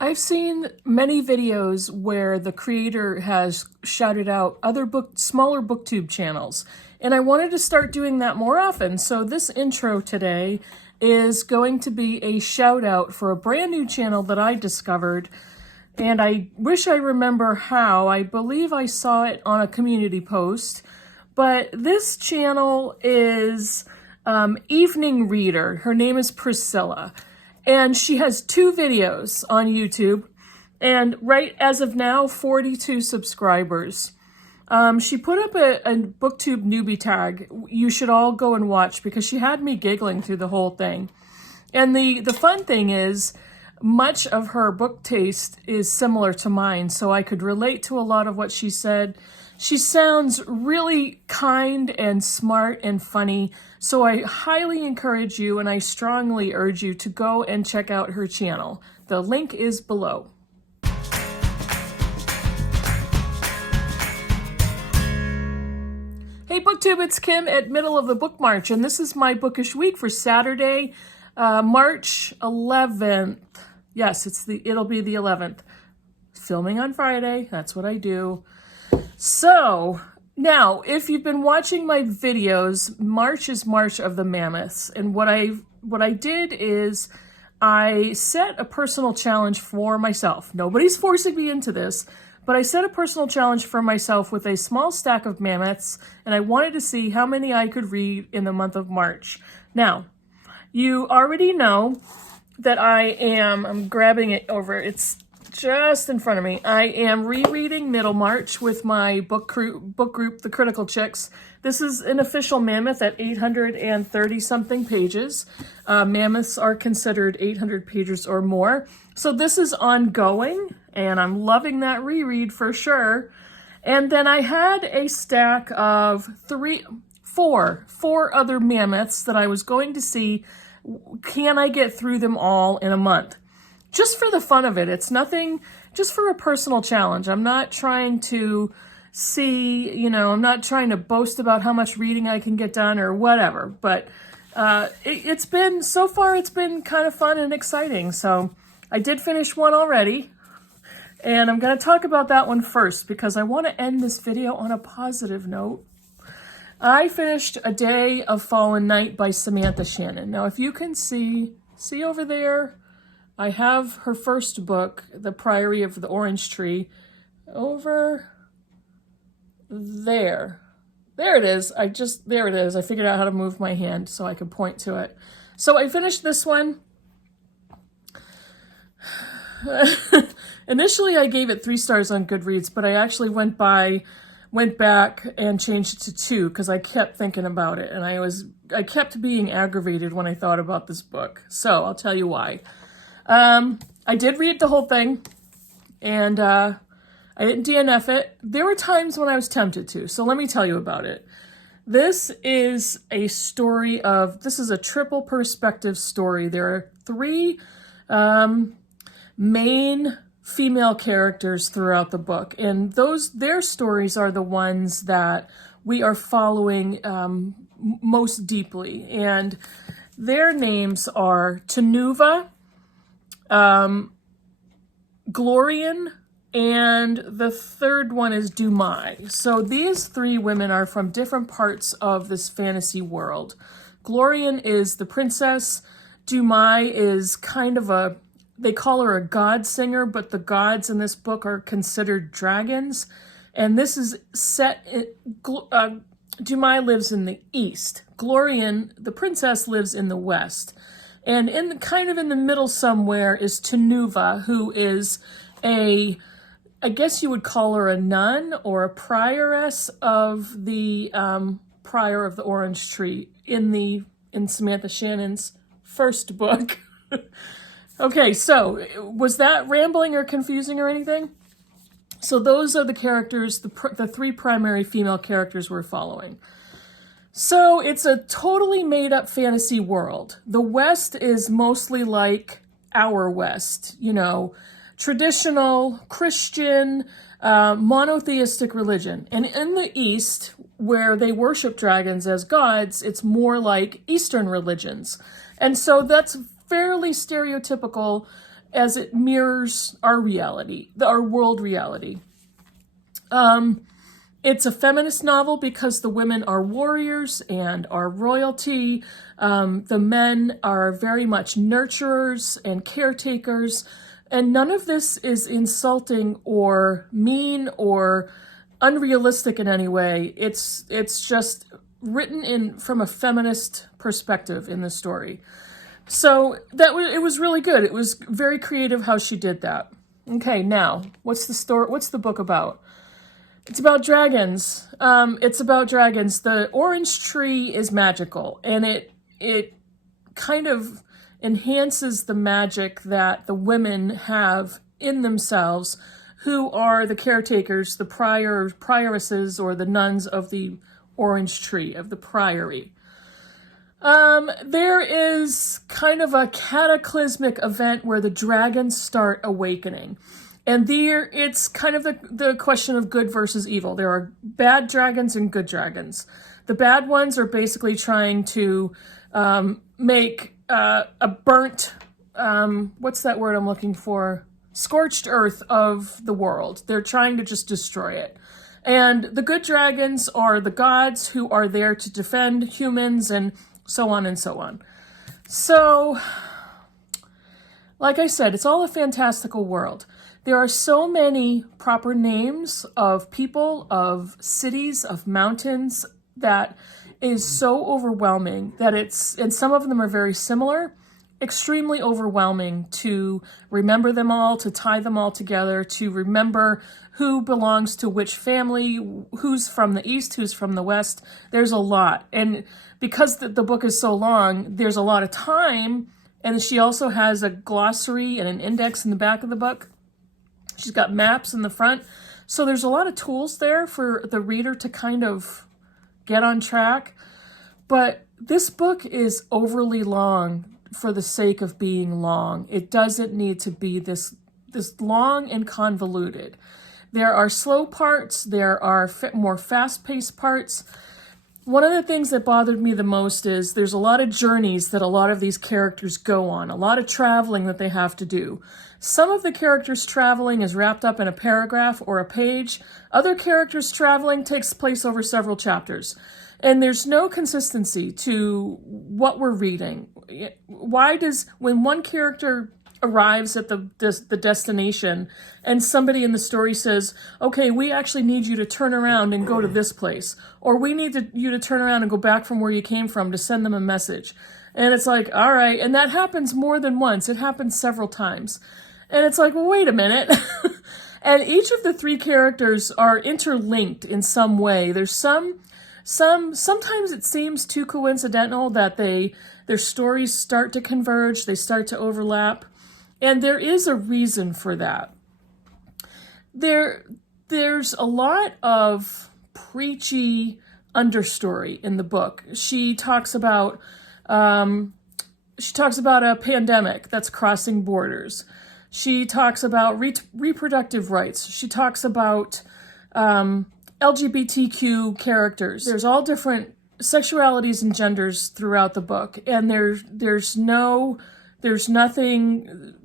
I've seen many videos where the creator has shouted out other smaller booktube channels, and I wanted to start doing that more often. So this intro today is going to be a shout out for a brand new channel that I discovered, and I wish I remember how. I believe I saw it on a community post, but this channel is Evening Reader. Her name is Priscilla. And she has 2 videos on YouTube, and right as of now, 42 subscribers. She put up a booktube newbie tag you should all go and watch because she had me giggling through the whole thing. And the fun thing is, much of her book taste is similar to mine, so I could relate to a lot of what she said. She sounds really kind and smart and funny, so I highly encourage you and I strongly urge you to go and check out her channel. The link is below. Hey BookTube, it's Kim at Middle of the Bookmarch, and this is my bookish week for Saturday, March 11th. Yes, it'll be the 11th. Filming on Friday, that's what I do. So, now, if you've been watching my videos, March is March of the Mammoths, and what I did is I set a personal challenge for myself. Nobody's forcing me into this, but I set a personal challenge for myself with a small stack of mammoths, and I wanted to see how many I could read in the month of March. Now, you already know that I'm grabbing it over, it's just in front of me. I am rereading Middlemarch with my book group, The Critical Chicks. This is an official mammoth at 830 something pages. Mammoths are considered 800 pages or more. So this is ongoing, and I'm loving that reread for sure. And then I had a stack of four other mammoths that I was going to see, can I get through them all in a month? Just for the fun of it. It's nothing, just for a personal challenge. I'm not trying to I'm not trying to boast about how much reading I can get done or whatever. But so far it's been kind of fun and exciting. So I did finish one already. And I'm going to talk about that one first because I want to end this video on a positive note. I finished A Day of Fallen Night by Samantha Shannon. Now, if you can see over there, I have her first book, The Priory of the Orange Tree, over there. There it is. There it is. I figured out how to move my hand so I could point to it. So I finished this one. Initially, I gave it 3 stars on Goodreads, but I actually went back and changed it to 2 because I kept thinking about it, and I kept being aggravated when I thought about this book. So I'll tell you why. I did read the whole thing, and I didn't DNF it. There were times when I was tempted to, so let me tell you about it. This is a triple perspective story. There are 3 main female characters throughout the book, and their stories are the ones that we are following most deeply, and their names are Tanuva, Glorian, and the third one is Dumai. So these 3 women are from different parts of this fantasy world. Glorian is the princess. Dumai is kind of they call her a god singer, but the gods in this book are considered dragons. And this is set Dumai lives in the east. Glorian, the princess, lives in the west. And kind of in the middle somewhere is Tanuva, who is I guess you would call her a nun or a prioress of the Prior of the Orange Tree in Samantha Shannon's first book. Okay, so was that rambling or confusing or anything? So those are the characters, the 3 primary female characters we're following. So it's a totally made-up fantasy world. The West is mostly like our West, traditional Christian, monotheistic religion. And in the East, where they worship dragons as gods, it's more like Eastern religions. And so that's fairly stereotypical as it mirrors our reality, our world reality. It's a feminist novel because the women are warriors and are royalty. The men are very much nurturers and caretakers. And none of this is insulting or mean or unrealistic in any way. It's just written in from a feminist perspective in the story. So it was really good. It was very creative how she did that. Okay, now what's the story? What's the book about? It's about dragons. It's about dragons. The orange tree is magical, and it kind of enhances the magic that the women have in themselves, who are the caretakers, the prioresses, or the nuns of the orange tree, of the priory. There is kind of a cataclysmic event where the dragons start awakening. And there, it's kind of the question of good versus evil. There are bad dragons and good dragons. The bad ones are basically trying to make a burnt, what's that word I'm looking for? Scorched earth of the world. They're trying to just destroy it. And the good dragons are the gods who are there to defend humans and so on and so on. So, like I said, it's all a fantastical world. There are so many proper names of people, of cities, of mountains that is so overwhelming that and some of them are very similar, extremely overwhelming to remember them all, to tie them all together, to remember who belongs to which family, who's from the east, who's from the west. There's a lot. And because the book is so long, there's a lot of time. And she also has a glossary and an index in the back of the book. She's got maps in the front. So there's a lot of tools there for the reader to kind of get on track. But this book is overly long for the sake of being long. It doesn't need to be this long and convoluted. There are slow parts. There are more fast-paced parts. One of the things that bothered me the most is there's a lot of journeys that a lot of these characters go on, a lot of traveling that they have to do. Some of the characters' traveling is wrapped up in a paragraph or a page. Other characters' traveling takes place over several chapters. And there's no consistency to what we're reading. When one character arrives at the destination and somebody in the story says, okay, we actually need you to turn around and go to this place, or we need you to turn around and go back from where you came from to send them a message. And it's like, all right. And that happens more than once. It happens several times. And it's like, well, wait a minute. And each of the three characters are interlinked in some way. There's sometimes it seems too coincidental that their stories start to converge, they start to overlap. And there is a reason for that. There's a lot of preachy understory in the book. She talks about a pandemic that's crossing borders. She talks about reproductive rights. She talks about LGBTQ characters. There's all different sexualities and genders throughout the book, and there's nothing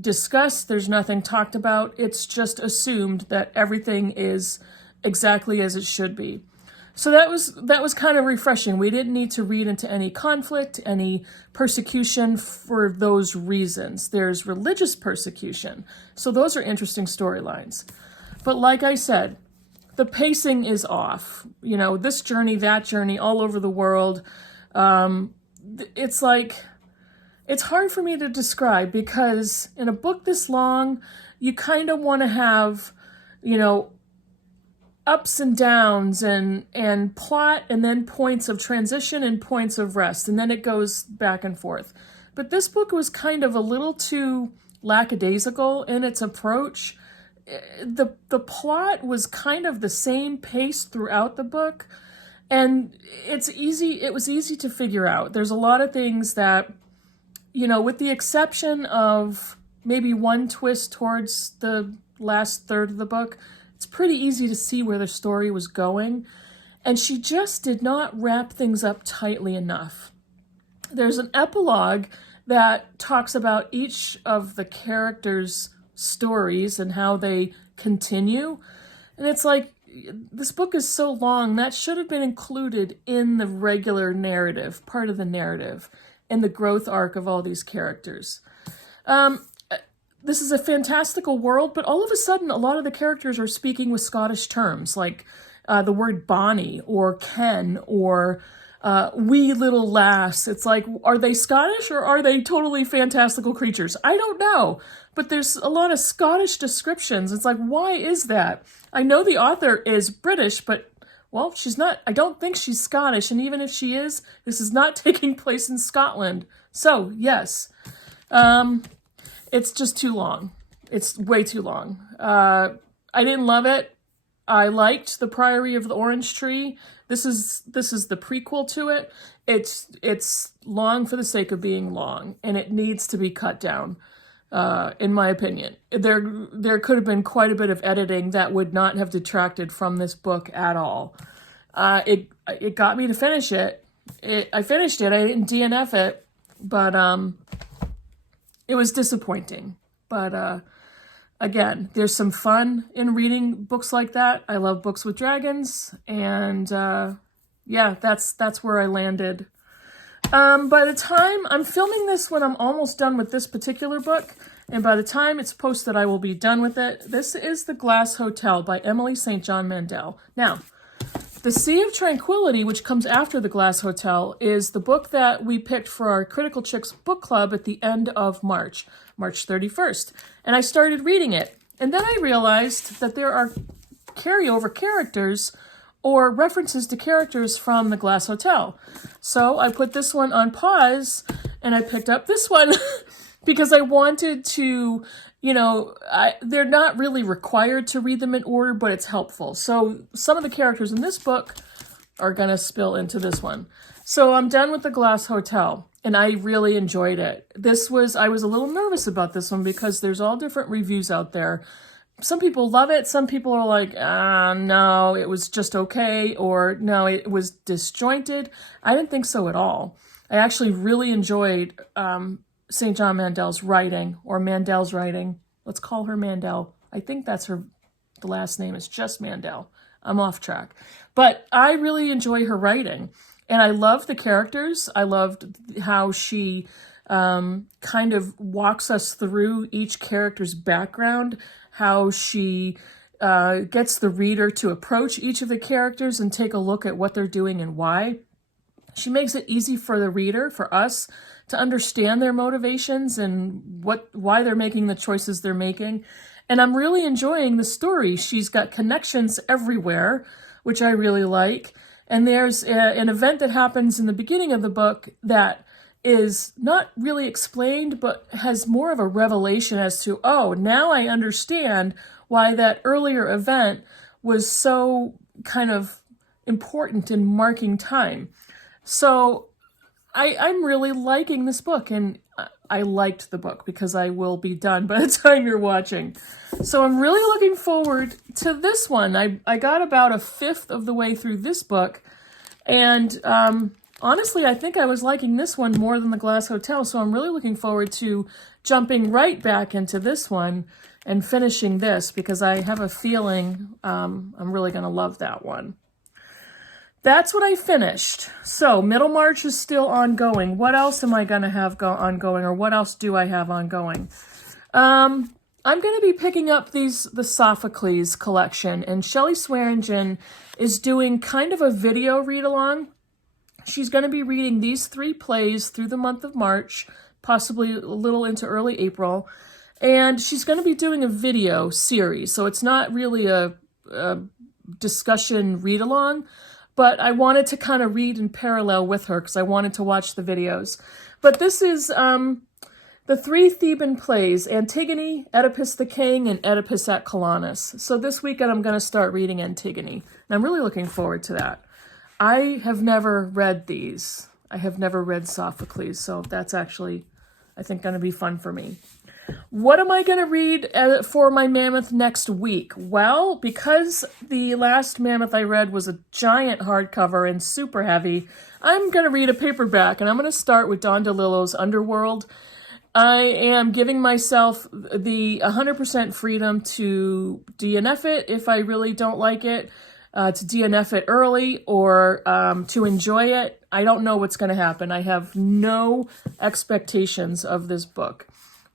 discussed, there's nothing talked about. It's just assumed that everything is exactly as it should be. So that was kind of refreshing. We didn't need to read into any conflict, any persecution for those reasons. There's religious persecution. So those are interesting storylines. But like I said, the pacing is off. You know, this journey, that journey, all over the world. It's hard for me to describe because in a book this long, you kind of want to have, ups and downs and plot and then points of transition and points of rest. And then it goes back and forth. But this book was kind of a little too lackadaisical in its approach. The plot was kind of the same pace throughout the book. And it was easy to figure out. There's a lot of things that, with the exception of maybe one twist towards the last third of the book, it's pretty easy to see where the story was going. And she just did not wrap things up tightly enough. There's an epilogue that talks about each of the characters' stories and how they continue. And it's like, this book is so long, that should have been included in the regular narrative, part of the narrative, and the growth arc of all these characters. This is a fantastical world, but all of a sudden, a lot of the characters are speaking with Scottish terms, like the word Bonnie or Ken or wee little lass. It's like, are they Scottish or are they totally fantastical creatures? I don't know, but there's a lot of Scottish descriptions. It's like, why is that? I know the author is British, but, well, she's not. I don't think she's Scottish, and even if she is, this is not taking place in Scotland. So, yes. It's just too long. It's way too long. I didn't love it. I liked The Priory of the Orange Tree. This is the prequel to it. It's long for the sake of being long, and it needs to be cut down, in my opinion. There could have been quite a bit of editing that would not have detracted from this book at all. It got me to finish it. I finished it. I didn't DNF it, but it was disappointing. But again, there's some fun in reading books like that. I love books with dragons, and yeah, that's where I landed. By the time I'm filming this, when I'm almost done with this particular book, and by the time it's posted, I will be done with it. This is The Glass Hotel by Emily St. John Mandel. Now, The Sea of Tranquility, which comes after The Glass Hotel, is the book that we picked for our Critical Chicks book club at the end of March 31st. And I started reading it. And then I realized that there are carryover characters or references to characters from The Glass Hotel. So I put this one on pause and I picked up this one because I wanted to, you know, they're not really required to read them in order, but it's helpful. So some of the characters in this book are going to spill into this one. So I'm done with The Glass Hotel, and I really enjoyed it. I was a little nervous about this one because there's all different reviews out there. Some people love it. Some people are like, no, it was just okay, or no, it was disjointed. I didn't think so at all. I actually really enjoyed St. John Mandel's writing, or Mandel's writing. Let's call her Mandel. I think that's the last name is just Mandel. I'm off track. But I really enjoy her writing. And I love the characters. I loved how she kind of walks us through each character's background, how she gets the reader to approach each of the characters and take a look at what they're doing and why. She makes it easy for the reader, for us, to understand their motivations and why they're making the choices they're making. And I'm really enjoying the story. She's got connections everywhere, which I really like. And there's an event that happens in the beginning of the book that is not really explained, but has more of a revelation as to, oh, now I understand why that earlier event was so kind of important in marking time. So I'm really liking this book, and I liked the book because I will be done by the time you're watching. So I'm really looking forward to this one. I got about a fifth of the way through this book, and honestly, I think I was liking this one more than The Glass Hotel, so I'm really looking forward to jumping right back into this one and finishing this, because I have a feeling I'm really going to love that one. That's what I finished. So Middlemarch is still ongoing. What else am I going to have ongoing, or what else do I have ongoing? I'm going to be picking up the Sophocles collection, and Shelly Swearingen is doing kind of a video read-along. She's going to be reading these 3 plays through the month of March, possibly a little into early April, and she's going to be doing a video series. So it's not really a discussion read-along, but I wanted to kind of read in parallel with her because I wanted to watch the videos. But this is the 3 Theban plays, Antigone, Oedipus the King, and Oedipus at Colonus. So this weekend I'm going to start reading Antigone, and I'm really looking forward to that. I have never read these. I have never read Sophocles, so that's actually, I think, going to be fun for me. What am I going to read for my Mammoth next week? Well, because the last Mammoth I read was a giant hardcover and super heavy, I'm going to read a paperback, and I'm going to start with Don DeLillo's Underworld. I am giving myself the 100% freedom to DNF it if I really don't like it, to DNF it early, or to enjoy it. I don't know what's going to happen. I have no expectations of this book,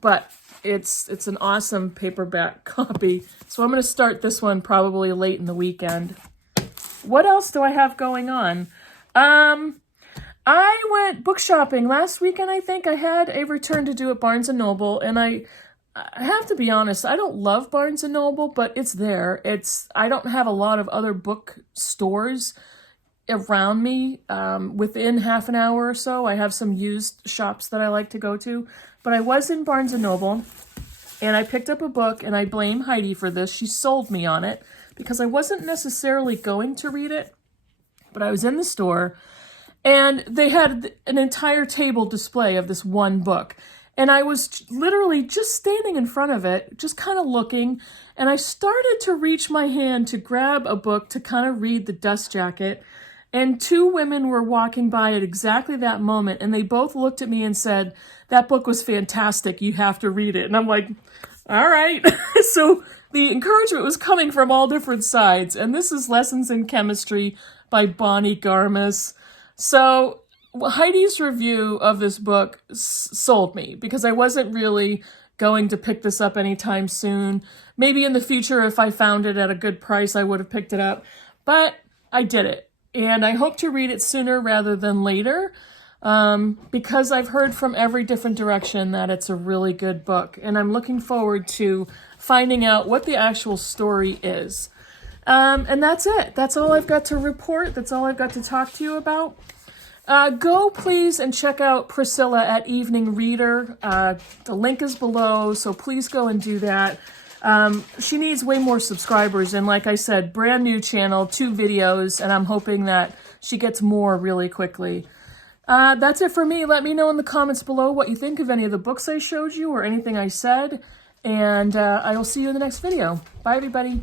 but it's an awesome paperback copy. So I'm going to start this one probably late in the weekend. What else do I have going on? I went book shopping last weekend. I think I had a return to do at Barnes & Noble, and I have to be honest, I don't love Barnes & Noble, but it's there. I don't have a lot of other book stores around me within half an hour or so. I have some used shops that I like to go to, but I was in Barnes & Noble, and I picked up a book, and I blame Heidi for this. She sold me on it because I wasn't necessarily going to read it, but I was in the store, and they had an entire table display of this one book. And I was literally just standing in front of it, just kind of looking, and I started to reach my hand to grab a book to kind of read The Dust Jacket, and two women were walking by at exactly that moment, and they both looked at me and said, "That book was fantastic, you have to read it." And I'm like, all right. So the encouragement was coming from all different sides, and this is Lessons in Chemistry by Bonnie Garmis. So Heidi's review of this book sold me because I wasn't really going to pick this up anytime soon. Maybe in the future, if I found it at a good price, I would have picked it up. But I did it. And I hope to read it sooner rather than later because I've heard from every different direction that it's a really good book. And I'm looking forward to finding out what the actual story is. And that's it. That's all I've got to report. That's all I've got to talk to you about. Go please and check out Priscilla at Evening Reader. The link is below, so please go and do that. She needs way more subscribers, and like I said, brand new channel, 2 videos, and I'm hoping that she gets more really quickly. That's it for me. Let me know in the comments below what you think of any of the books I showed you or anything I said, and I will see you in the next video. Bye, everybody.